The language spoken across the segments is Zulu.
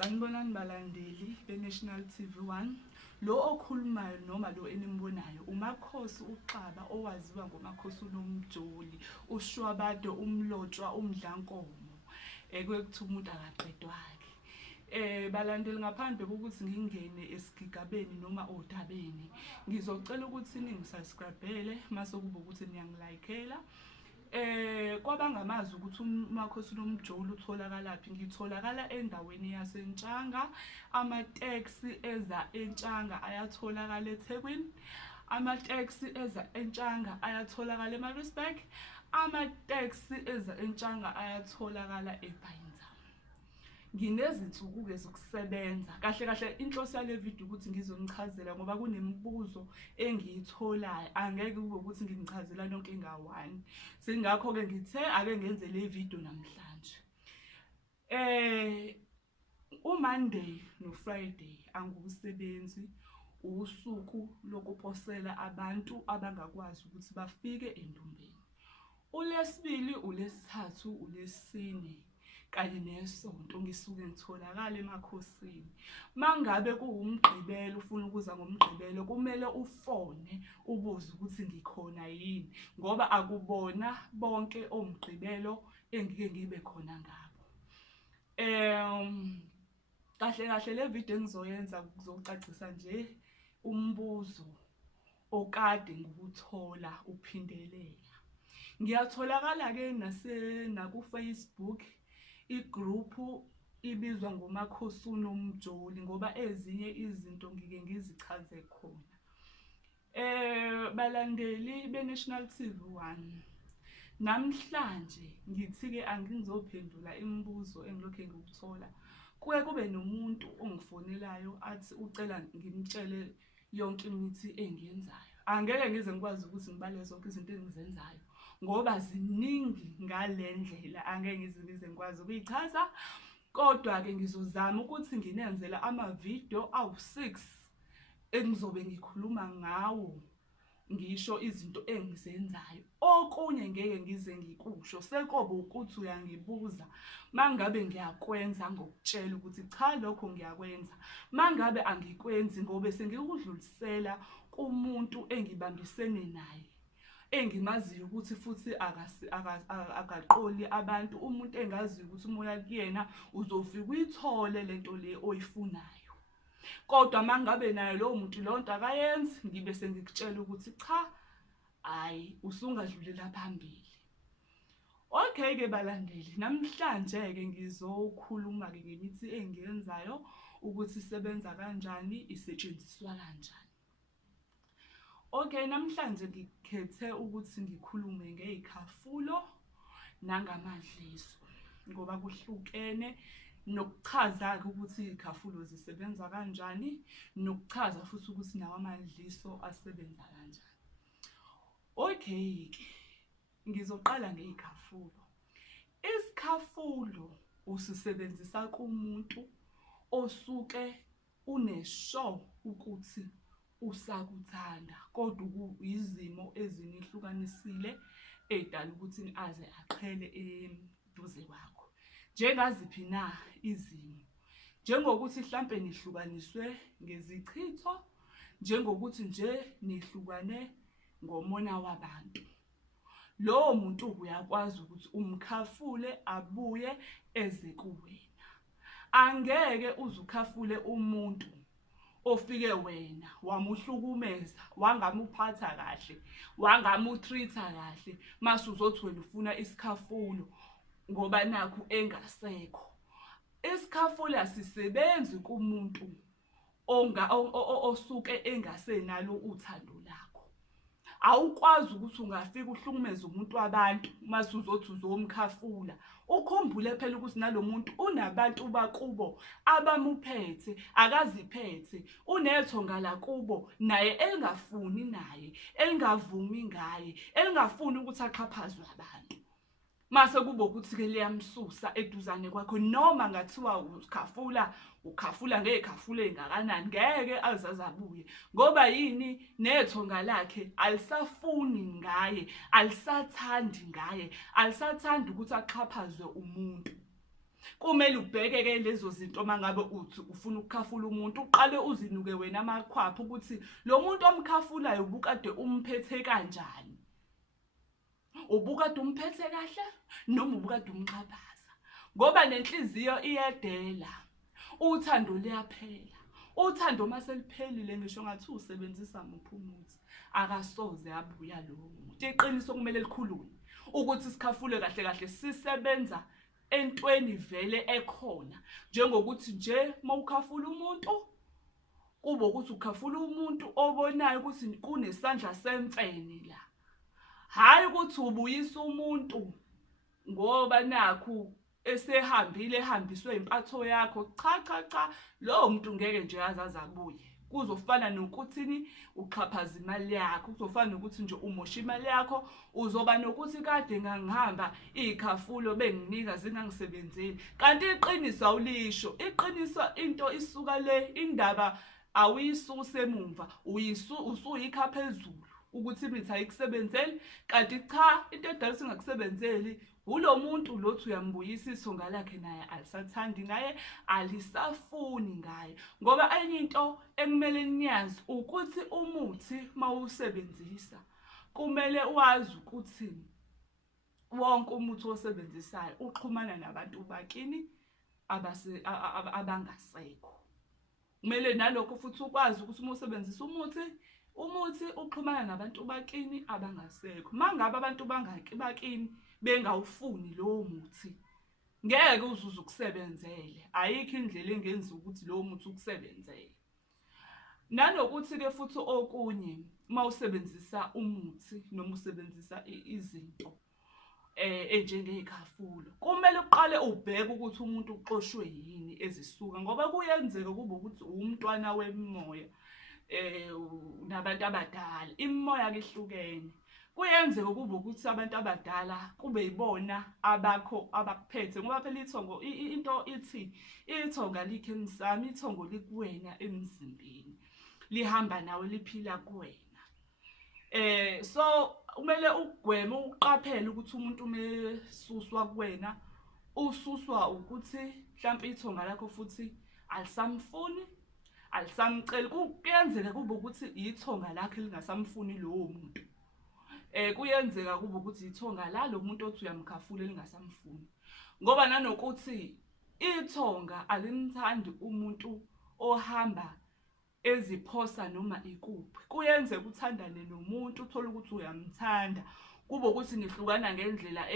Sanibonani balandeli beNational TV1. Lo okhulumayo noma lo enimbonayo uMakhosi uXaba owaziwa ngoMakhosi uNomjoli, uShwabado, umlotshwa, umdlankomo. Kwekuthi umuntu akaqedwake. Balandeli, ngaphandle kokuthi ngingene esigigabeni noma odabeni, ngizocela ukuthi ningisubscribele mase kuba ukuthi niyangilikeela. Kwabangamazi ukuthi uMakhosi uNomjoli utholakalaphi, ngitholakala endaweni yaseNtshanga. Ama-taxi eza eNtshanga ayatholakala eThekwini, ama-taxi eza eNtshanga ayatholakala eMaritzburg, ama-taxi eza eNtshanga ayatholakala eBhayindza. Nginezinsuku-ke zokusebenza. Kahle kahle inhloso yale video ukuthi ngizonichazela ngoba kunemibuzo engiyitholayo. Angeke kube ukuthi nginichazela yonke nga-one. Singakho-ke ngithe ake ngenze le video namhlanje. uMonday noFriday angusebenzi, usuku lokuposela abantu abangakwazi ukuthi bafike endumbeni. uLesibili, uLesithathu, uLesine kanye nesonto ngisuke ngitholakala eMakhosini. Mangabe kuwumgqibelo ufuna ukuza ngomgqibelo kumele ufone ubuze ukuthi ngikhona yini ngoba akubona bonke omgqibelo engike ngibe khona ngabo. Kahle kahle le video engizoyenza kuzocacisa nje umbuzo okade ngikuthola uphindelela. Ngiyatholakala ke naku Facebook. I-group ibizwa ngoMakhosi uNomjoli ngoba ezinye izinto ngike ngizichaze khona. Balandeli beNational TV1, namhlanje ngithi-ke angizophendula imibuzo engilokhe ngikuthola. Kuke kube nomuntu ongifonelayo athi ucela ngimtshele yonke imithi engiyenzayo. Angeke ngize ngikwazi ukuthi ngibale zonke izinto engizenzayo ngoba ziningi ngale ndlela, angeke ngize ngikwazi ukuyichaza. Kodwa-ke ngizozama ukuthi nginenzela ama-video awu-6 engizobe ngikhuluma ngawo, ngisho izinto engizenzayo. Okunye ngeke ngize ngikusho, sekobe ukuthi uyangibuza mangabe ngiyakwenza ngokutshela ukuthi cha lokho ngiyakwenza. Mangabe angikwenzi ngobe sengikudlulisela kumuntu engibambisene naye, engimaziyo ukuthi futhi akaqoli abantu, umuntu engaziyo ukuthi umoya kuyena uzofika uyithole lento le oyifunayo. Kodwa mangabe naye lowo muntu lonto akayenzi, ngibe sengikutshela ukuthi cha, hayi usungadlulela phambili. Okay-ke balandeli, namhlanje-ke ngizokhuluma-ke ngemithi engiyenzayo ukuthi isebenza kanjani, isetshenziswa kanjani. Okay, namhlanje ngikhethe ukuthi ngikhulume ngezikhafulo nangamadliso ngoba kuhlukene, nokuchaza-ke ukuthi izikhafulo zisebenza kanjani, nokuchaza futhi ukuthi nawo amadliso asebenza kanjani. Okay-ke ngizoqala ngezikhafulo. Isikhafulo usisebenzisa kumuntu osuke unesho ukuthi usakuthanda kodwa izimo ezinihlukanisile edala ukuthi aze aqhele eduze kwakho. Njengaziphi na izimo? Njengokuthi mhlambe nihlukaniswe ngezichitho, njengokuthi nje nihlukane ngomona wabantu. Lowo muntu uyakwazi ukuthi umkhafule abuye eze kuwena. Angeke uzukhafule umuntu ofike wena wamuhlukumeza, wangamuphatha kahle, wangamutreata kahle, mase uzothi wena ufuna isikhafulo ngoba nakho engasekho. Isikhafulo asisebenzi kumuntu osuke engasenalo uthando lakho. Awukwazi ukuthi ungafika uhlukumeze umuntu wabantu mase uzothi uzomkhafula. Ukhumbule phela ukuthi nalomuntu unabantu bakubo abamuphethe, akaziphethe, unethonga lakubo naye elingafuni naye, elingavumi ngaye, elingafuni ukuthi axhaphazwe abantu. Mase kube ukuthi-ke liyamsusa eduzane kwakho, noma ngathiwa ukhafula ngezikhafulo ezingakanani, ngeke azazabuye ngoba yini? Nethonga lakhe alisafuni ngaye, alisathandi ngaye, alisathandi ukuthi axhaphazwe umuntu. Kumele ubheke-ke lezo zinto mangabe uthi ufuna ukukhafula umuntu, uqale uzinuke wena amakhwapha ukuthi lo muntu omkhafulayo ubukade umphethe kanjani. Ubukade umphethe kahle noma ubukade umxhaphaza, ngoba nenhliziyo iyadela, uthando liyaphela. Uthando mase liphelile ngisho ngathi usebenzisa muphi umuthi akasoze abuya lowo muntu. Iqiniso kumele likhulunywe ukuthi isikhafule kahle kahle sisebenza entweni vele ekhona, njengokuthi nje mawukhafula umuntu kube ukuthi ukhafula umuntu obonayo ukuthi kunesandla semfene la, hayi ukuthi ubuyisa umuntu ngoba nakhu esehambile ehambiswe impatho yakho. Cha cha cha, lowo muntu ngeke nje azaze abuye. Kuzofana nokuthi uxhaphaza imali yakho, kuzofana nokuthi nje umosha imali yakho. Uzoba nokuthi kade ngangihamba ikhafulo benginika zingangisebenzeli, kanti iqiniso awulisho. Iqiniso into isuka le, indaba awuyisuse emuva, usuyikha phezulu ukuthi imithi ayikusebenzeli, kanti cha, into edala singakusebenzeli ulo muntu lothi uyambuyisa ithonga lakhe naye alisathandi ngaye, alisafuni ngaye. Ngoba enye into ekumele niyazi ukuthi umuthi mawusebenzisa kumele wazi ukuthi wonke umuthi osebenzisayo uxhumana nabantu bakini abangasekho. Kumele nalokho futhi ukwazi ukuthi uma usebenzisa umuthi uxhumana nabantu bakini abangasekho. Mangabe abantu bakini bengawufuni lowo muthi, ngeke uzuze ukusebenzele. Ayikho indlela engenza ukuthi lowo muthi ukusebenzele. Nanokuthi-ke futhi okunye mawusebenzisa umuthi noma usebenzisa izinto enjengekhafulo, kumele uqale ubheke ukuthi umuntu uxoshwe yini ezisuka, ngoba kuyenzeka kube ukuthi umntwana wemoya nabantu abadala, imimoya ihlukene. Kuyenzeka kube ukuthi abantu abadala kube yibona abakuphethe, ngoba phela ithongo, into ithi ithonga likhe emsamo, ithongo likuwena emzimbeni, lihamba nawe, liphila kuwena. So kumele ugweme, uqaphele ukuthi umuntu mesuswa kuwena ususwa ukuthi mhlawumbe ithonga lakho futhi alisamfuni, alisamceli. Kuyenzeka kube ukuthi ithonga lakhe lingasamfuni lowo muntu. Kuyenzeka kube ukuthi ithonga la lo muntu othi uyamkhafula lingasamfuni, ngoba nanokuthi ithonga alimthandi umuntu ohamba eziphosa noma ikuphi. Kuyenzeka uthandane nomuntu uthole ukuthi uyamthanda, kube ukuthi nihlukana ngendlela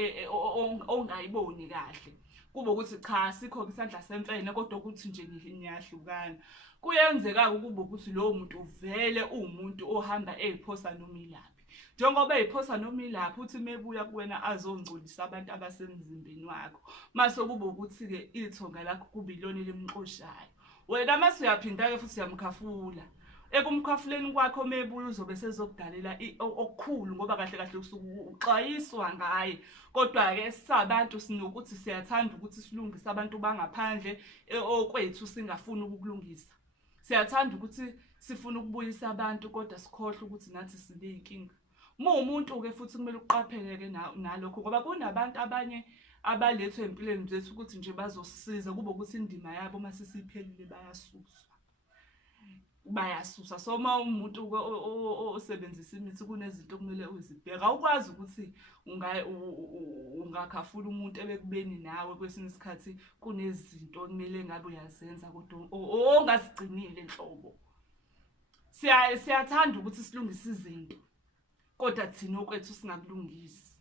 ongayiboni kahle, kube ukuthi cha sikho isandla semfene kodwa ukuthi nje niyahlukana. Kuyenzeka kube ukuthi lowo muntu uvele umuntu ohamba eziphosa noma ilaphi, njengoba eziphosa noma ilaphi uthi mebuya kuwena azongcolisa abantu abasemzimbeni wakho. Mase kube ukuthi-ke ithonga lakho kube ilona elimxoshayo. Wena mase uyaphinda-ke futhi uyamkhafula, ekumkhafuleni kwakho mebuya uzobe sezokudalela okukhulu, ngoba kahle kahle usuke uxwayiswa ngaye. Kodwa-ke sabantu sinokuthi siyathanda ukuthi silungise abantu bangaphandle okwethu singafuni ukukulungisa. Siyathanda ukuthi sifuna ukubuyisa abantu kodwa sikhohle ukuthi nathi siney'nkinga. Umuntu-ke futhi kumele uqaphele-ke nalokho, ngoba kunabantu abanye abalethwe empilweni zethu ukuthi nje bazosisiza, kube ukuthi indima yabo mase siphelile bayasuswa. So uma umuntu osebenzisa imithi kunezinto kumele uzibheke. Awukwazi ukuthi ungakhafula umuntu ebekubeni nawe kwesinye isikhathi kunezinto kumele ngabe uyazenza kodwa ongazigcinile enhlobo. Siyathanda ukuthi silungise izinto kodwa thina okwethu singakulungisi.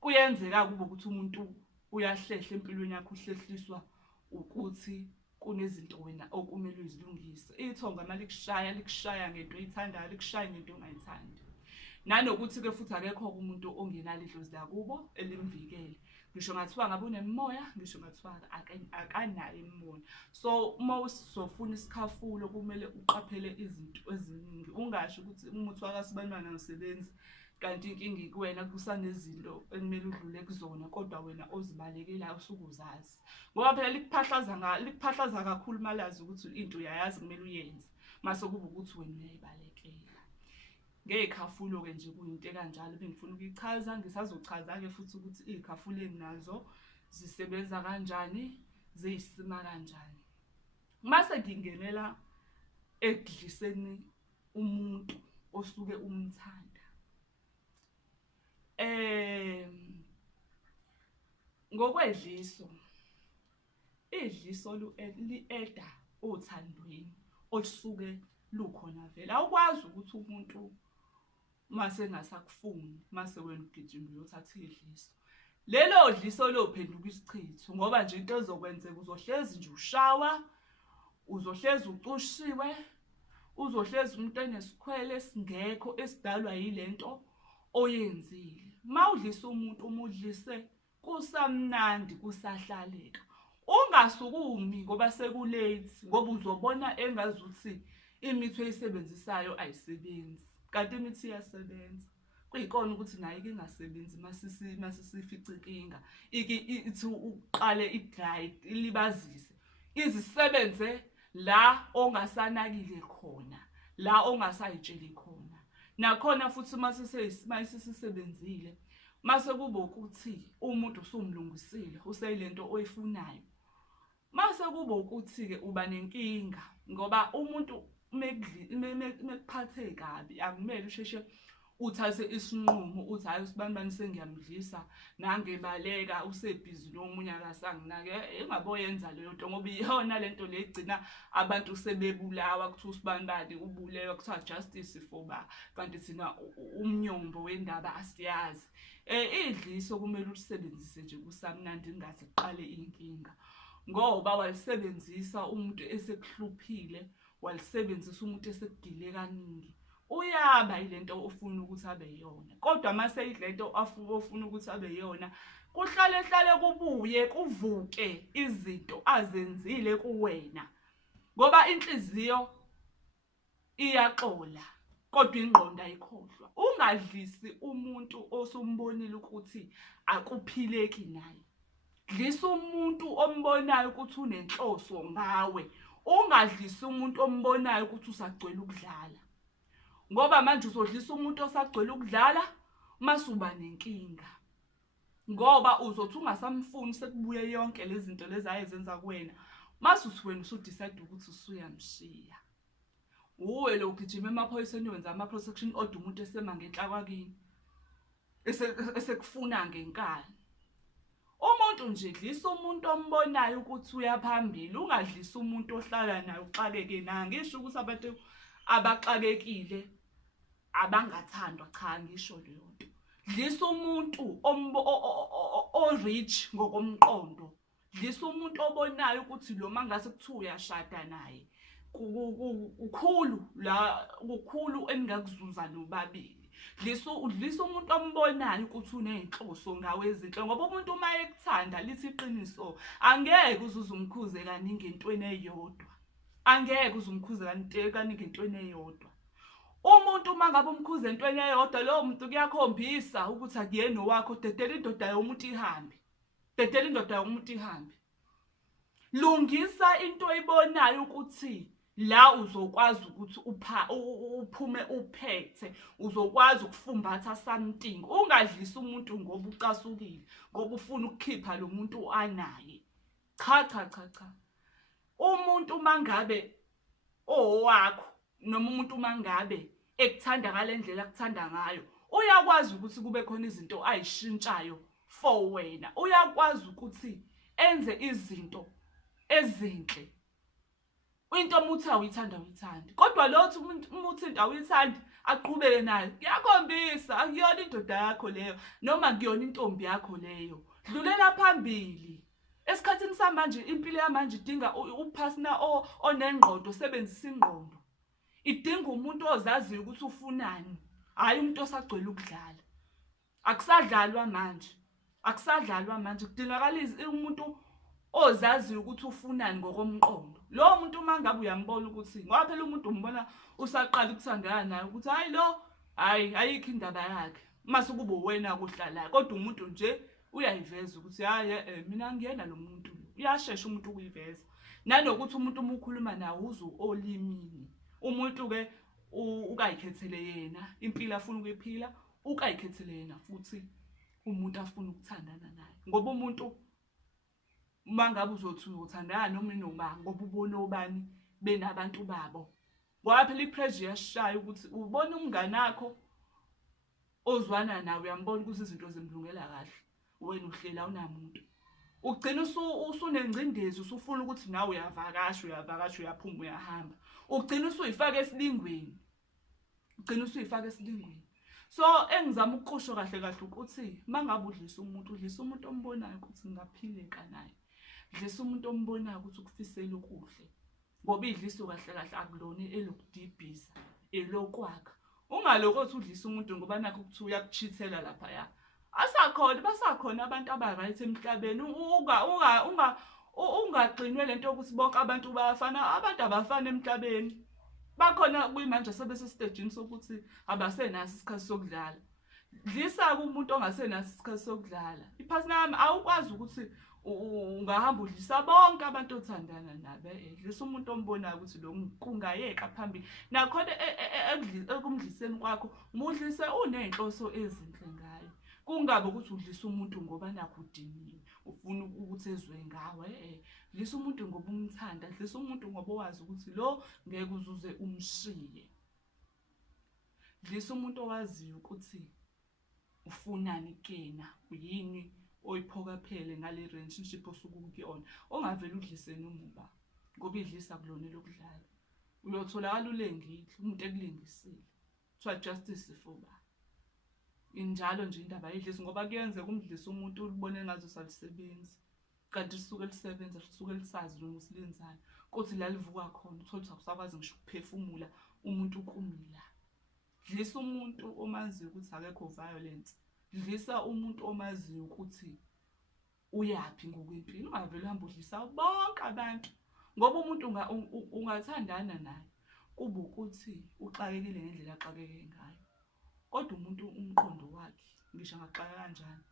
Kuyenzeka kube ukuthi umuntu uyahlehla empilweni yakho, uhlehliswa ukuthi kunezinto wena okumele uzilungise. Ithonga malikushaya ngento oyithandayo, likushaya ngento ongayithandi. Nanokuthi-ke futhi akekho umuntu ongenalo idlozi lakubo elimvikele. Ngisho ngathiwa ngabe unemimoya, ngisho ngathiwa akanayo imimoya. So uma usofuna isikhafulo kumele uqaphele izinto eziningi, ungasho ukuthi umuthi wakasibantwana awusebenzi kanti inkinga ikuwena, kusanezinto ekumele udlule kuzona kodwa wena ozibalekelayo usuke uzazi. Ngoba phela likuphahlaza kakhulu malazi ukuthi into uyayazi kumele uyenze, mase kube ukuthi wena uyayibalekela. Ngekhafulo-ke nje kuyinto ekanjalo bengifuna ukuyichaza. Ngisazochaza-ke futhi ukuthi iy'khafuleni nazo zisebenza kanjani, ziyisima kanjani. Mase ngingenela ekudliseni umuntu osuke umthanda. Ngokwedliso, idliso li-eda othandweni olusuke lukhona vele. Awukwazi ukuthi umuntu mase engasakufuni mase wena ugijima uyothatha idliso. Lelo dliso lophenduka isichitho ngoba nje into ezokwenzeka uzohlezi nje ushawa, uzohlezi ucushiwe, uzohlezi umuntu enesikhwele esingekho esidalwa yilento oyenzile. Mawudlisa umuntu umudlise kusamnandi kusahlaleka. Ungasukumi ngoba sekulate ngoba uzobona engazuthi imithi oyisebenzisayo ayisebenzi. Kanti imithi iyasebenza. Kuyikona ukuthi nayo ingasebenzi masisifica inkinga. Ithi uqale iglide ilibazise. Izisebenze la ongasanakile khona, la ongasayitsheli khona. Nakhona futhi masisebenzile, mase kube ukuthi umuntu usumlungisile, useyilento oyifunayo. Mase kube ukuthi ke uba nenkinga ngoba umuntu mekuphathe kabi akumele usheshe uthathe isinqumo uthi hayi usibani sengiyamdlisa nangebaleka usebhizi nomunye akasanginake. Engaboyenza leyo nto ngoba iyona lento legcina abantu sebebulawa kuthiwa usibani ubulewa kuthiwa justice for ba, kanti thina umnyombo wendaba asiyazi. Idliso kumele ulisebenzise nje kusamnandi ingathi kuqale inkinga ngoba walisebenzisa umuntu esekuhluphile, walisebenzisa umuntu esekugile kaningi. Uyaba ilento ofuna ukuthi abe yona, kodwa mase ilento ofuna ukuthi abe yona kuhlale kubuye kuvuke izinto azenzile kuwena ngoba inhliziyo iyaxola kodwa ingqondo ayikhohlwa. Ungadlisi umuntu osumbonile ukuthi akuphileki naye. Dlisa umuntu ombonayo ukuthi unenhloso ngawe. Ungadlisi umuntu ombonayo ukuthi usagcwele ukudlala. Ngoba manje uzodlisa umuntu osagcwele ukudlala masuba nenkinga. Ngoba uzothi ungasamfuni sekubuye yonke lezi zinto lezi ayezenza kuwena. Masuthi wena usudecide ukuthi usuyamshiya. Uwe lo gijima emaphoyiseni wenza ama-protection order umuntu esema ngenhla kwakini. Esekufuna ngenkani. Umuntu nje dlisa umuntu ombonayo ukuthi uyaphambili. Ungadlisa umuntu ohlala naye uxakeke naye. Ngisho ukuthi abantu abaxakekile abangathandwa, cha ngisho leyo nto. Dlisa umuntu o-rich ngokomqondo. Dlisa umuntu obonayo ukuthi lo mangase kuthiwa uyashada naye kukhulu engakuzuza nobabili. Dlisa umuntu ombonayo ukuthi unenhloso ngawe ezinhle ngoba umuntu uma ekuthanda lithi iqiniso angeke uzuze umkhuze kaningi entweni eyodwa. Angeke uzumkhuze kaningi entweni eyodwa. Umuntu uma ngabe umkhuze entweni eyodwa lo muntu kuyakhombisa ukuthi akuyena owakho. Dedela indoda yomuntu ihambe. Dedela indoda yomuntu ihambe. Lungisa into oyibonayo ukuthi la uzokwazi ukuthi uphume uphethe, uzokwazi ukufumbatha something. Ungadlisa umuntu ngoba ucasukile, ngoba ufuna ukukhipha lo muntu anaye. Cha. Umuntu mangabe owakho noma umuntu mangabe ekuthanda ngalendlela akuthanda ngayo, uyakwazi ukuthi kube khona izinto ayishintshayo for wena. Uyakwazi ukuthi enze izinto ezinhle. Into umuthi awuyithanda uyithanda. Kodwa lothi umuthi into awuyithanda aqhubeke nayo. Kuyakhombisa akuyona indoda yakho leyo noma akuyona intombi yakho leyo. Dlulela phambili. Esikhathini samanje impilo yamanje idinga uphasina onengqondo, sebenzisa ingqondo. Idinga umuntu ozaziyo ukuthi ufunani, hayi umuntu osagcwele ukudlala. Akusadlalwa manje. Kudingakala umuntu ozaziyo ukuthi ufunani ngokomqondo. Lo muntu mangabe uyambona ukuthi ngoba phela umuntu umbona usaqala ukuthandana naye ukuthi hayi lo ayikho indaba yakhe. Mase kube wena kuhlalayo kodwa umuntu nje uyayiveza ukuthi hayi mina ngiyena lo muntu. Uyashesha umuntu ukuyiveza. Nanokuthi umuntu uma ukhuluma nawe uzu olimini. Umuntu ke ukayikhethele yena impilo afuna ukuyiphila, ukayikhethele yena futhi umuntu afuna ukuthandana naye. Ngoba umuntu uma ngabe uzothi uthandana noma inoma ngoba ubona obani benabantu babo. Ngoba phela i-pressure iyashaya ukuthi ubona umngane wakho ozwana nawe uyambona ukuthi izinto zemlungela kahle, wena uhlela unamuntu. Ugcina usunengcindezi usufuna ukuthi nawe uyavakasha uyaphuma uyahamba. Ugcina usuyifaka esilingweni. So engizama ukuqosha kahle kahle ukuthi mangabe udlisa umuntu ombonayo ukuthi ngingaphileka naye. Dlisa umuntu ombonayo ukuthi ukufisela okuhle. Ngoba idliso kahle kahle akulona elokudibhiza, elokwakha. Ungalokothi udlisa umuntu ngoba nakho ukuthi uyakuchithela lapha ya. Basakhona abantu aba-right emhlabeni. Ungagcinwe lento yokuthi bonke abantu bayafana. Abantu abafana emhlabeni. Bakhona kuyimanje sebesesitejini sokuthi abasenaso isikhathi sokudlala. Dlisa-ke umuntu ongasenaso isikhathi sokudlala. Iphasina yami awukwazi ukuthi ungahamba udlisa bonke abantu othandana nabo. Dlisa umuntu ombonayo ukuthi lo kungayeka phambili. Nakhona ekumdliseni kwakho, mudlise uney'nhloso ezinhle ngayo. Kungabe ukuthi udlisa umuntu ngoba nakho udiniwe, ufuna ukuthi ezwe ngawe. Dlisa umuntu ngoba umthanda, dlisa umuntu ngoba wazi ukuthi lo ngeke uzuze umshiye. Dlisa umuntu owaziyo ukuthi ufunani kuyena, uyini oyiphokaphele ngale relationship osuke ukuyona. Ongavela udlise noma ngoba idlisa kulona lokudlala. Uyotholakala ulengile, umuntu ekulengisile. Kuthiwa justice ifuba. Injalo nje indaba yedlisi ngoba kuyenzeka umdlisa umuntu ulibone ngazo salisebenzi. Kanti lisuke lisebenza, lisuke lisazi noma usilenzana. Kothi la livuka khona uthola ukuthi akusakwazi ngisho ukuphefumula umuntu uqumila. Dlisa umuntu omaziyo ukuthi akekho violence. Dlisa umuntu omaziyo ukuthi uyapi ngokwempilo. Ungavela uhamba udlisa bonke abantu. Ngoba umuntu ungathandana naye kuba ukuthi uxakekile ngendlela axakeke ngayo. Kodwa umuntu umqondo wakhe ngisho angaxaka kanjani.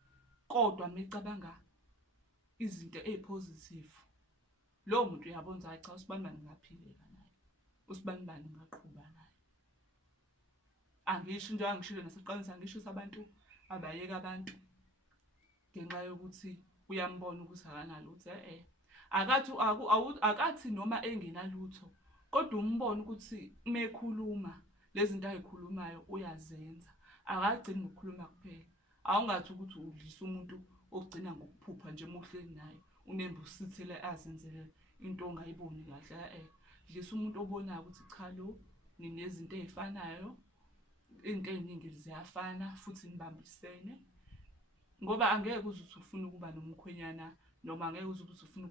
Kodwa mecabanga izinto ezipositive. Lo muntu uyabona hayi cha usibanibani ngaphileka naye. Usibanibani ngaqhubha naye. Angisho nje angishilo nasekuqalisa angisho abantu abayeka abantu ngenxa yokuthi uyambona ukuthi akanalutho. Akathi noma engenalutho. Kodwa umbona ukuthi mekhuluma lezi zinto ayikhulumayo uyazenza. Akagcini ngokukhuluma kuphela. Awungathi ukuthi udlisa umuntu ogcina ngokuphupha nje emohleni naye. Unembe usithele azenzele into ongayiboni kahle. Dlisa umuntu obonayo ukuthi cha lo ninezinto ezifanayo. Into eziningi ziyafana futhi nibambisene. Ngoba angeke uze ufune ukuba nomkhwenyana noma angeke uze ufune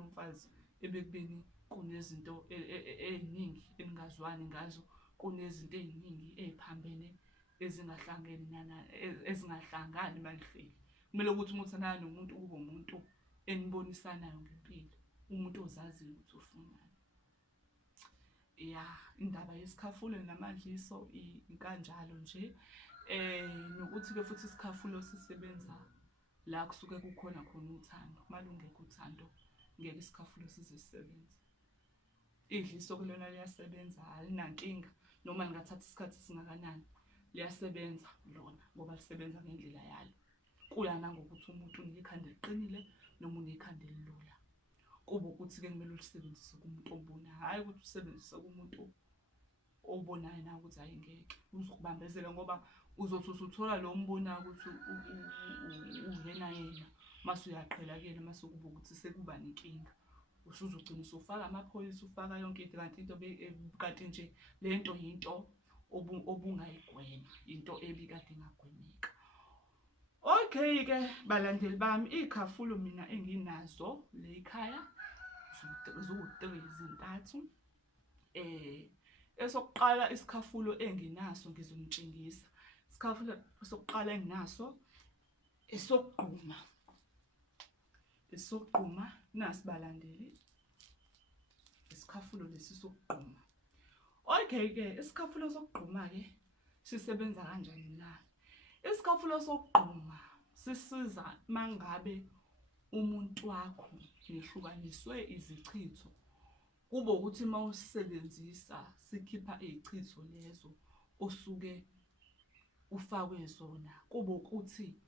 umfazi ebekubeni kunezinto eziningi eningazwani ngazo. Kunezinto eziningi eziphambene ezingahlangani malihleli. Kumele ukuthi umuthandana nomuntu kube umuntu enibonisanayo ngempilo, umuntu ozaziyo ukuthi ufunani. Indaba yesikhafulo namadliso ikanjalo nje. Nokuthi ke futhi isikhafulo sisebenza la kusuke kukhona khona uthando. Malungekho uthando ngeke isikhafulo sisebenze. Idliso kulona liyasebenza alinankinga noma lingathatha isikhathi singakanani. Liyasebenza lona ngoba lisebenza ngendlela yalo. Kuya nangokuthi umuntu unekhanda eliqinile noma unekhanda elilula. Kuba ukuthi ke kumele ulisebenzise kumuntu obonayo, hayi ukuthi usebenzise kumuntu obonayo na ukuthi ayingeke uzokubambezela ngoba uzothi usuthola lo mbonayo ukuthi uyena mase uyaqhela kuyena mase kuba ukuthi sekuba nenkinga. Usuzogcina usufaka amaphoyisa ufaka yonke into kanti nje lento yinto obungayigwema, into ebikade ingagwemeka. Okay ke balandeli bami, ikhafulo mina enginazo le ekhaya zu-3 zintathu. Esokuqala isikhafulo enginaso ngizomtshengisa. Isikhafulo sokuqala enginaso esokugquma. Esokugquma nasibalandeli. Isikhafulo lesi sokugquma. Okay ke isikhafulo sokugquma ke sisebenza kanjani na? Isikhafulo sokugquma sisiza mangabe umuntu wakho nihlukaniswe izichitho. Kube ukuthi mawusebenzisa sikhipha izichitho lezo osuke ufakwe zona. Kube ukuthi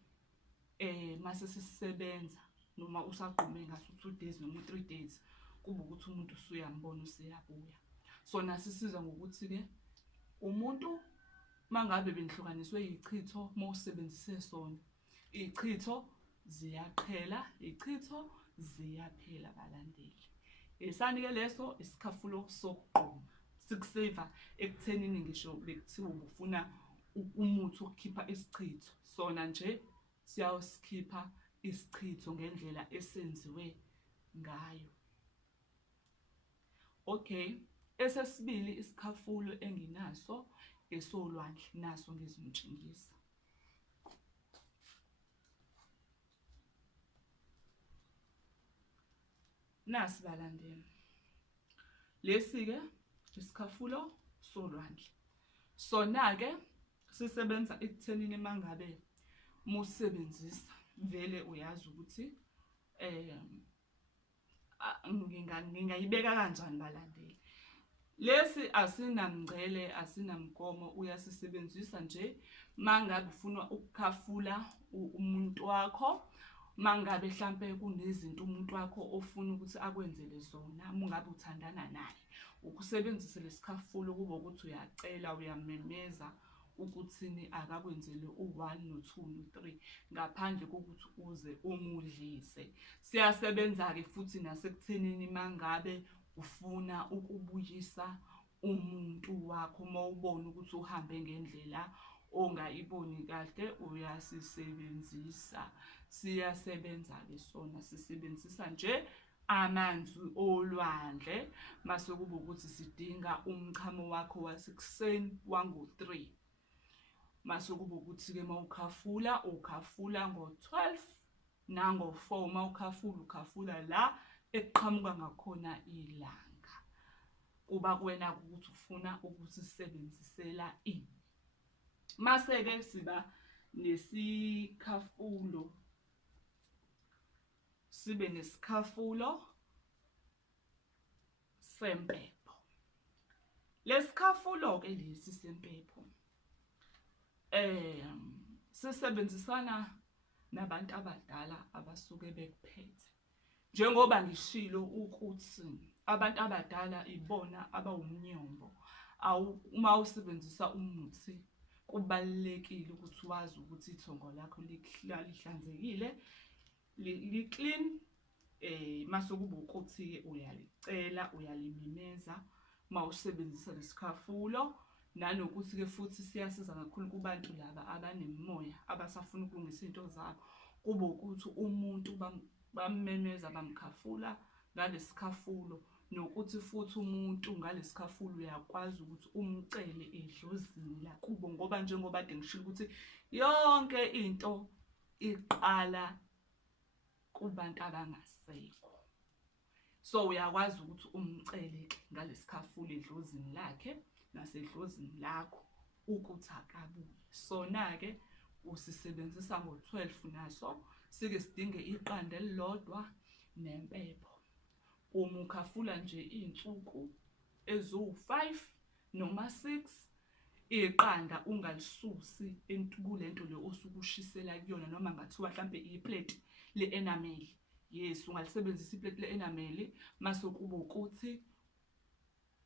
mase sisebenza noma usagqume ngaso 2 days noma 3 days, kube ukuthi umuntu usuyambona useyabuya. So nasisiza ngokuthi ke umuntu mangabe benihlukaniswe ichitho mawusebenzise sona, ichitho ziyaqhela, ichitho ziyaphela balandeli. Esani ke leso isikhafulo sokugquma sikuseva ekuthenini ngisho bekuthiwa ubufuna umuthi wokukhipha isichitho, sona nje siyawusikhipha isichitho ngendlela esenziwe ngayo. Okay, esesibili isikhafulo enginaso esolwandle, naso ngizimtshengisa. Nasi balandeli, lesi ke isikhafulo solwandle. Sona ke sisebenza ekuthenini mangabe musebenzisa vele uyazi ukuthi ngingayibeka kanjani balandeli. Lesi asinamngcele, asinamgomo, uyasisebenzisa nje mangabe ufuna ukukhafula umuntu wakho, mangabe mhlambe kunezinto umuntu wakho ofuna ukuthi akwenzele zona, mungabe uthandana naye, ukusebenzisa lesikhafulo kube ukuthi uyacela, uyamemeza ukuthini akakwenzele u1 no2 no3 ngaphandle kokuthi uze umudlise. Siyasebenza ke futhi nasekuthenini mangabe ufuna ukubuyisa umuntu wakho mawubona ukuthi uhambe ngendlela ongayiboni kahle, uyasisebenzisa. Siyasebenza ke sona, sisebenzisa nje amanzi olwandle mase kube ukuthi sidinga umchamo wakho wasekuseni wango3. Mase kube ukuthi ke mawukhafula ukhafula ngo12 nango4, mawukhafula ukhafula la eqhamuka ngakhona ilanga. Kuba kuwena ukuthi ufuna ukuthi sisebenzisela ini. Mase ke siba nesikhafulo, sibe nesikhafulo sempepho. Lesikhafulo ke lesi sempepho sisebenzisana nabantu abadala abasuke bekuphethe. Njengoba ngishilo ukuthi abantu abadala ibona abawumnyombo. Uma usebenzisa umuthi kubalekile ukuthi wazi ukuthi ithongo lakho lihlanzekile, li-clean. Mase kube ukuthi ke uyalicela, uyalimemeza mawusebenzisa lesikhafulo. Nanokuthi ke futhi siyasiza kakhulu kubantu laba abanemimoya abasafuna ukulungisa into zabo, kube ukuthi umuntu bamemeza bamkhafula ngalesikhafulo, nokuthi futhi umuntu ngalesikhafulo uyakwazi ukuthi umcele edlozini la kubo, ngoba njengoba ade ngishilo ukuthi yonke into iqala kubantu abangasekho. So uyakwazi ukuthi umcele ngalesikhafulo edlozini lakhe nasedlozini lakho ukuthi akabuye. Sona ke usisebenzisa ngo12 naso, sike sidinge iqanda elilodwa nempepho. Uma ukhafula nje insuku ezu5 noma 6, iqanda ungalisusi kulento le osukushisela kuyona, noma ngathiwa mhlambe iplate le-enamel. Yes, ungalisebenzisa iplate le-enamel mase kube ukuthi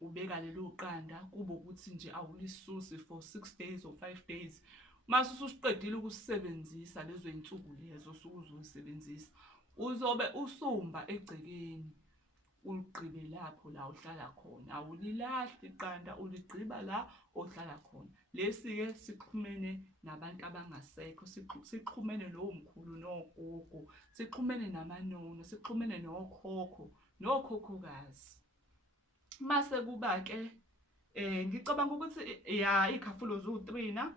ubeka lelo qanda, kube ukuthi nje awulisusi for 6 days or 5 days. Mase ususiqedile ukusebenzisa lezo insuku lezo sokuzosebenzisa, uzobe usumba egcekeni, uligqibe lapho la uhlala khona. Awulilahli iqanda, uligqiba la ohlala khona. Lesi ke sixhumene nabantu abangasekho, sixhumene nomkhulu nogogo, sixhumene namanono, sixhumene nokhokho nokhokhokazi. Mase kuba ke ngicabanga ukuthi ikhafulo zu3 na.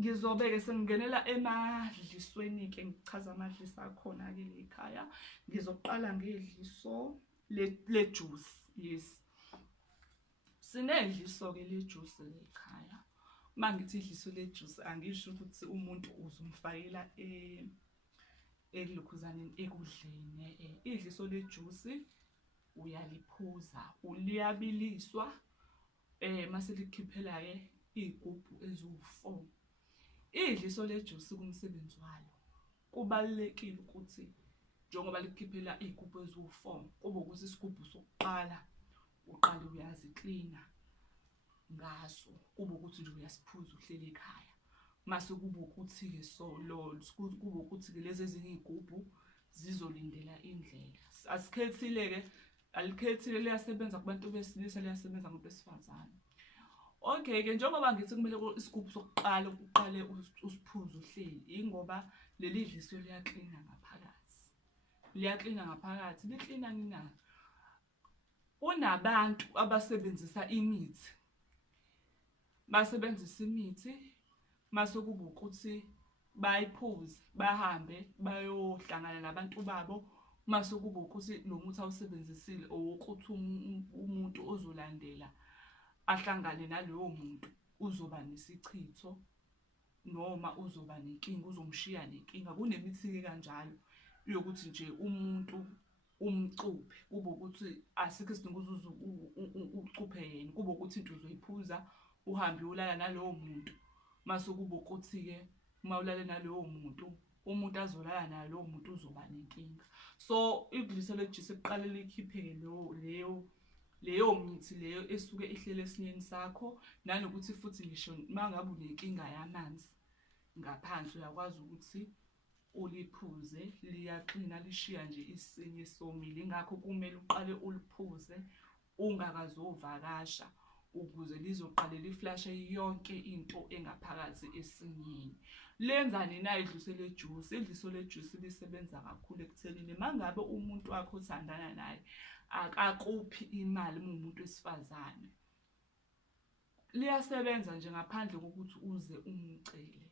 Ngizobe ke sengingenela emadlisweni ke, ngichaza amadliso akhona ke lekhaya. Ngizoqala ngedliso le juice. Yes, sinedliso ke le juice lekhaya. Mangithi idliso le juice angisho ukuthi umuntu uzumfakela elokhuzaneni ekudleni. Idliso le juice uyaliphuza, uliyabiliswa mase likhiphela ke igubhu ezu4. Idliso le juice kumsebenzi walo kubalekile ukuthi njengoba likukhiphela iy'gubhu eziwu-4 kube ukuthi isigubhu sokuqala uqale uyaziklina ngaso, kube ukuthi nje uyasiphuza uhleli ekhaya. Mase kube ukuthi-ke kube ukuthi-ke lezi ezinye iy'gubhu zizolindela indlela. Asikhethile-ke, alikhethile, liyasebenza kubantu besilisa, liyasebenza kubantu besifazane. Okay-ke, njengoba ngithi kumele isigubhu sokuqala uqale usiphuze uhleli, ingoba leli dliso liyaklina ngaphakathi. Liyaklina ngaphakathi, liklina nina. Kunabantu abasebenzisa imithi. Basebenzisa imithi, mase kube ukuthi bayiphuze, bahambe bayohlangana nabantu babo, mase kube ukuthi lo muthi awusebenzisile ukuthi umuntu ozolandela ahlangane naloyo muntu uzoba nesichitho noma uzoba nenkinga, uzomshiya nenkinga. Kunemithi-ke kanjalo yokuthi nje umuntu umcuphe, kube ukuthi asikho isidingo ucuphe yena, kube ukuthi into uzoyiphuza uhambe uyolala nalowo muntu. Mase kube ukuthi-ke uma ulale nalowo muntu, umuntu azolala nalowo muntu uzoba nenkinga. So idliso lejisi liqale likhiphe-ke leyo mithi leyo esuke ihlele esinyeni sakho, nanokuthi futhi ngisho mangabe unenkinga yamanzi ngaphansi uyakwazi ukuthi uliphuze, liyaklina, lishiya nje isinye somile. Ingakho kumele uqale uliphuze ungakazovakasha ukuze lizoqale liflashe yonke into engaphakathi esinyeni. Lenzani na idliso lejuice? Idliso lejuice lisebenza kakhulu ekuthenini mangabe umuntu wakho othandana naye akakuphi imali umuntu wesifazane, liyasebenza nje ngaphandle kokuthi uze umcele.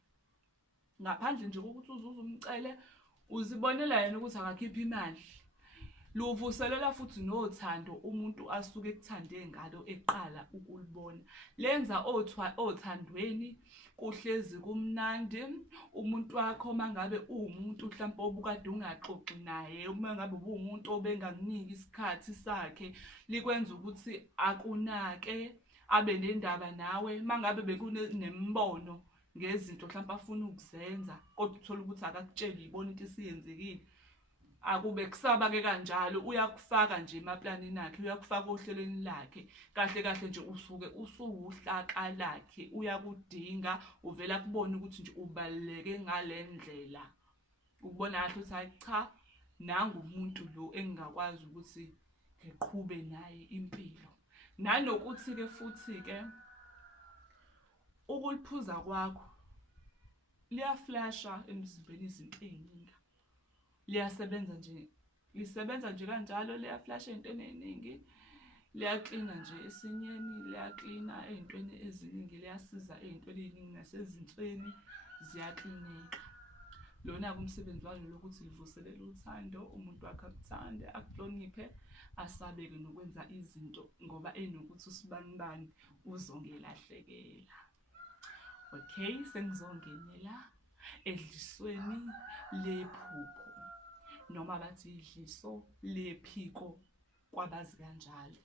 Ngaphandle nje kokuthi uze umcele, uzibonela yena ukuthi akakhiphi imali. Luvuselela futhi nothando umuntu asuke ekuthande ngalo eqala ukulibona. Lenza othandweni kuhlezi kumnandi. Umuntu wakho mangabe uwumuntu mhlawumbe obukade ungaxoxi naye, mangabe uwumuntu obengakuniki isikhathi sakhe, likwenza ukuthi akunake, abe nendaba nawe. Mangabe bekunembono ngezinto mhlawumbe afuna ukuzenza, kodwa uthola ukuthi akakutsheli, yibona into isiyenzekile, akube kusaba-ke kanjalo, uyakufaka nje emaplanini akhe, uyakufaka ohlelweni lakhe. Kahle kahle nje usuke usuwuhlaka lakhe, uyakudinga, uvela kubona ukuthi nje ubaluleke ngale ndlela. Ukubona kahle ukuthi hayi cha, nangu umuntu lo engingakwazi ukuthi ngiqhube naye impilo. Nanokuthi-ke futhi-ke ukuliphuza kwakho liyaflasha emzimbeni izinto ey'ningi. Liyasebenza nje, lisebenza nje kanjalo, liyaflasha ey'ntweni ey'ningi, liyaklina nje esinyeni, liyaklina ey'ntweni eziningi, liyasiza ey'ntweni ey'ningi, nasezinsweni ziyaklineka. Lona-ke umsebenzi walo lokuthi livuselele uthando, umuntu wakhe akuthande, akuhloniphe, asabeke nokwenza izinto ngoba enokuthi usibanibani uzongelahlekela. Okay, sengizongenela edlisweni lephupho noma bathi idliso lephiko kwabazi kanjalo.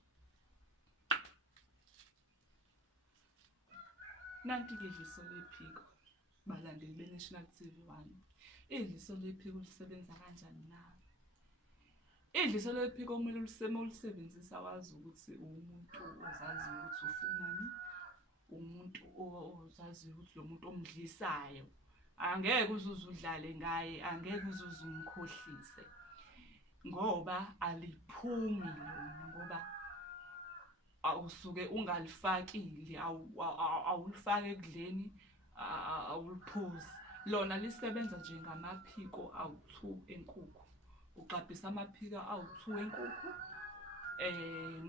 Nanti-ke idliso lephiko, balandeli be-National TV1, idliso lephiko lisebenza kanjani na? Idliso lephiko kumele ulisebenzisa wazi ukuthi umuntu ozaziyo ukuthi ufunani, umuntu ozaziyo ukuthi lo muntu omdlisayo angeke uzuze udlale ngaye, angeke uzuze umkhohlise, ngoba aliphumi lona, ngoba awusuke ungalifakile, awulifake ekudleni, awuliphuzi. Lona lisebenza nje ngamaphiko awu-2 enkukhu. Uqabhisa amaphiko awu-2 enkukhu,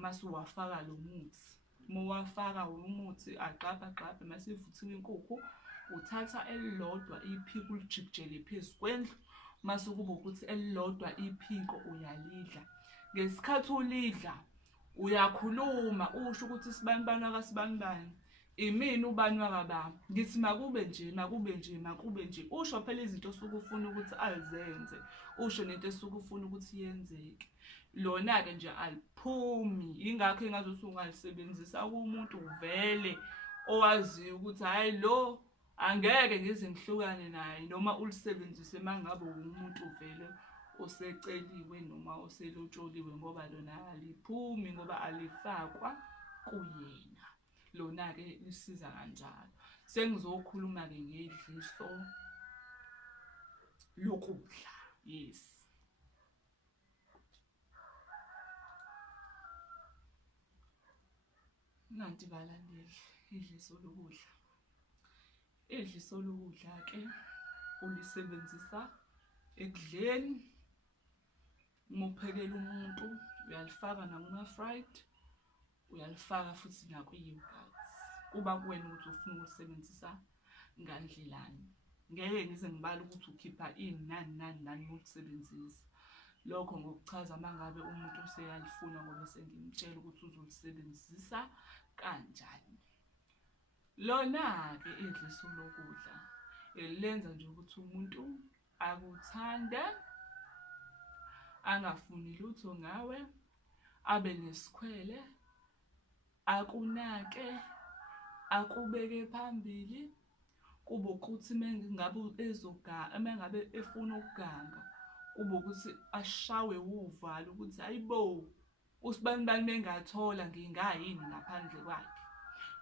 mase uwafaka lo muthi. Uma uwafaka umuthi agqabhe, mase ivuthiwe inkukhu, uthatha elilodwa iphiko ulijikijele phezu kwendlu, mase kube ukuthi elilodwa iphiko uyalidla. Ngesikhathi ulidla uyakhuluma usho ukuthi sibanibani akasibanibani, imini ubani wakababa, ngithi makube nje, makube nje, makube nje. Usho phela izinto osuke ufuna ukuthi azenze, usho nento esuke ufuna ukuthi yenzeke. Lona-ke nje aliphumi, ingakho engazuthi ungalisebenzisa kumuntu vele owaziyo ukuthi hayi lo angeke ngize ngihlukane naye, noma ulisebenzise mangabe umuntu vele oseceliwe noma oselotsholiwe ngoba lona aliphumi ngoba alifakwa kuyena. Lona-ke lisiza kanjalo. Sengizokhuluma-ke ngedliso lokudla. Yes. Nanti balandeli, idliso lokudla. Idliso lokudla-ke ulisebenzisa ekudleni. Uma uphekela umuntu uyalifaka nakuma-fried, uyalifaka futhi nakwi-yogurt. Kuba kuwena ukuthi ufuna ukulisebenzisa ngandlelani. Ngeke ngize ngibale ukuthi ukhipha ini nani ukusebenzisa. Lokho ngokuchaza uma ngabe umuntu useyalifuna ngoba sengimtshela ukuthi uzolisebenzisa kanjani. Lona-ke idliso lokudla elenza nje ukuthi umuntu akuthande, angafuni lutho ngawe, abe nesikhwele, akunake, akubeke phambili. Kube ukuthi mengabe efuna ukuganga, kube ukuthi ashawe uvalo ukuthi hayibo, usibanibani mengathola ngingayini ngaphandle kwakhe.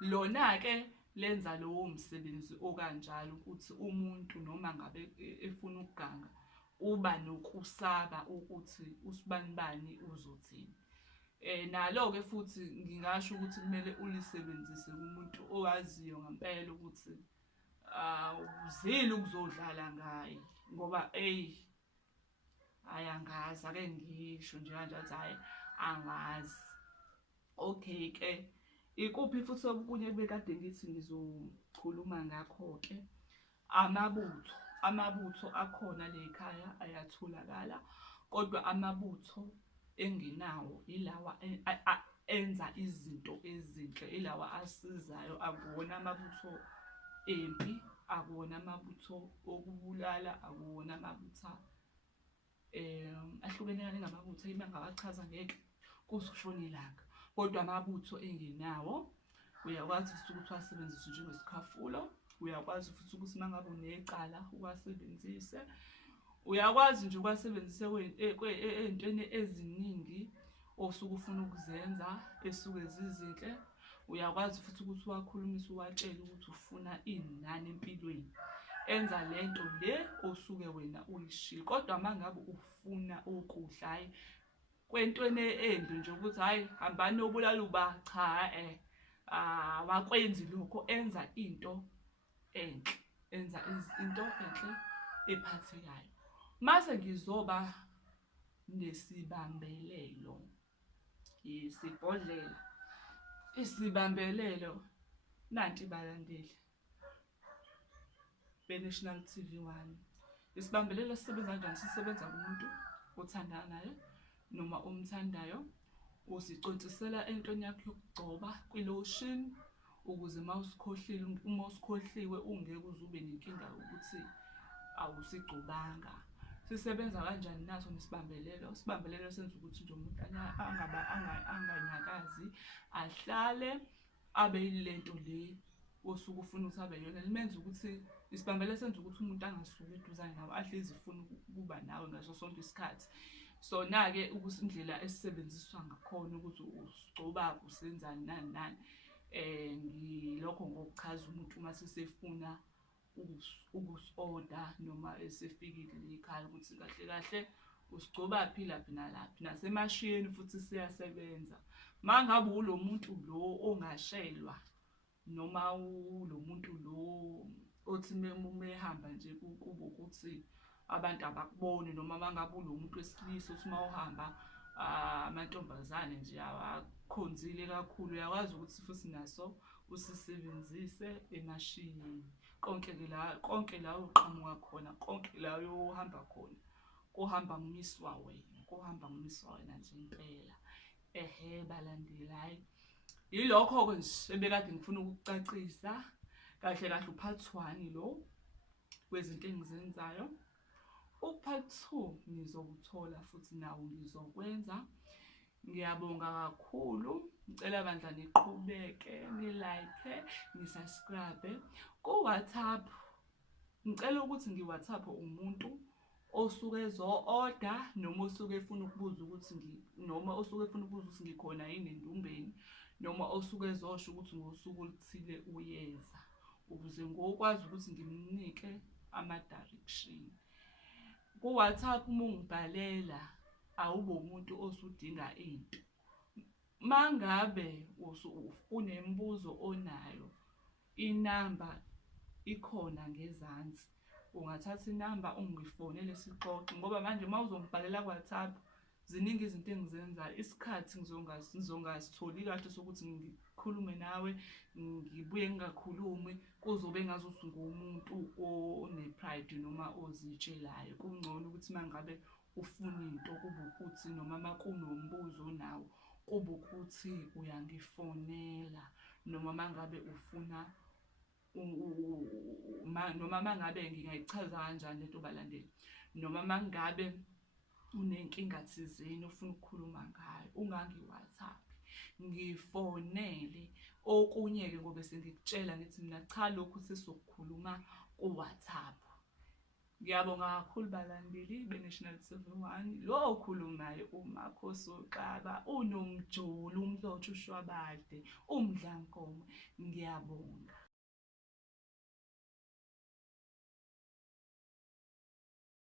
Lona-ke lenza lowo msebenzi okanjalo ukuthi umuntu noma ngabe efuna ukuganga uba nokusaba ukuthi usibanibani uzothini. Nalo-ke futhi ngingasho ukuthi kumele ulisebenzise kumuntu owaziyo ngempela ukuthi uzile ukuzodlala ngaye ngoba angazi, ake ngisho nje kanje athi hhayi angazi. Okay-ke, ikuphi futhi okunye bekade ngithi ngizokhuluma ngakho-ke? Amabutho akhona le ekhaya ayatholakala, kodwa amabutho engenawo ilawa enza izinto ezinhle, ilawa asizayo. Akuwona amabutho empi, akuwona amabutho okubulala, akuwona amabutho ahlukene ngamabutho engingawachaza ngeke kuze kushone ilanga. Kodwa amabutho engenawo uyakwazi ukuthi uwasebenzise njengesikhafulo. Uyakwazi futhi ukuthi uma ngabe unecala uwasebenzise. Uyakwazi nje ukwasebenzisa ey'ntweni eziningi osuke ufuna ukuzenza esuke zizinhle. Uyakwazi futhi ukuthi uwakhulumise, uwatshele ukuthi ufuna ini nani empilweni. Enza lento le osuke wena uyishilo. Kodwa uma ngabe ufuna ukudla, hhayi kwentweni embi nje ukuthi hhayi hambani nobulala uba, cha awakwenzi lokho. Enza into enhle, enza into enhle ephathekayo. Mase ngizoba nesibambelelo, isibhodlela, isibambelelo. Nanti balandeli be-National TV1, isibambelelo sisebenza kanjani? Sisebenza kumuntu othandana naye noma omthandayo. Usicontsisela entweni yakho yokugcoba kwi-lotion ukuze uma usikhohliwe ungeke uze ube nenkinga ukuthi awusigcobanga. Sisebenza kanjani naso nesibambelelo? Isibambelelo senza ukuthi nje umuntu anganyakazi, ahlale abe yilento le osuke ufuna ukuthi abe yona. Limenza ukuthi isibambelelo senza ukuthi umuntu angasuki eduzane nawe, ahlezi efuna ukuba nawe ngaso sonke isikhathi. Sona-ke indlela esisebenziswa ngakhona ukuthi usigcoba usenzani nani. Ngilokho ngokuchaza umuntu uma sesefuna ukusi-order noma esefikile ekhaya ukuthi kahle kahle usigcobaphi laphi nalaphi. Nasemashiyeni futhi siyasebenza. Uma ngabe ulo muntu lo ongashelwa noma ulo muntu lo othi mehamba nje kube ukuthi abantu abakuboni, noma uma ngabe ulo muntu wesilisa uthi uma uhamba amantombazane nje awakhonzile kakhulu, uyakwazi ukuthi futhi naso usisebenzise emashiyeni. Konke la uqhamuka khona, konke la uyohamba khona, kuhamba ngumiswa wena, kuhamba ngumiswa wena nje impela. Balandeli, hhayi yilokho-ke nje ebekade ngifuna ukukucacisa kahle kahle. U-part 1 lo wezinto engizenzayo. U-part 2 ngizowuthola futhi nawo ngizokwenza. Ngiyabonga kakhulu. Ngicela bandla niqhubeke, ni-like, ni-subscribe. Ku-WhatsApp ngicela ukuthi ngi-WhatsApp umuntu osuke ezo-order noma osuke efuna ukubuza ukuthi noma osuke efuna ukubuza ukuthi ngikhona yini endumbeni, noma osuke ezosho ukuthi ngosuku oluthile uyeza, ukuze ngokwazi ukuthi ngimnike ama-direction. Ku-WhatsApp uma ungibhalela awube umuntu osudinga into. Mangabe unemibuzo onayo, inamba ikhona ngezansi, ungathatha inamba ungifonele sixoxe, ngoba manje uma uzongibhalela ku-WhatsApp ziningi izinto engizenzayo, isikhathi ngizongasitholi kahle sokuthi ngikhulume nawe, ngibuye ngingakhulumi, kuzobe engazuthi ngumuntu one-pride noma ozitshelayo. Kungcono ukuthi mangabe ufuna into kube ukuthi noma makunombuzo nawo kube ukuthi uyangifonela, noma mangabe ufuna noma mangabe ngingayichaza kanjani lento balandeli, noma mangabe unenkinga thizeni ofuna ukukhuluma ngayo, ungangi-WhatsApp, ngifonele. Okunye-ke ngobe sengikutshela ngithi mina cha, lokhu sesizokukhuluma ku-WhatsApp. Ngiyabonga kakhulu balandeli be-National TV1. Lo okhulumayo uMakhosi Uxaba, unomjulu, umlotsha ushwabade, umdlankomo. Ngiyabonga.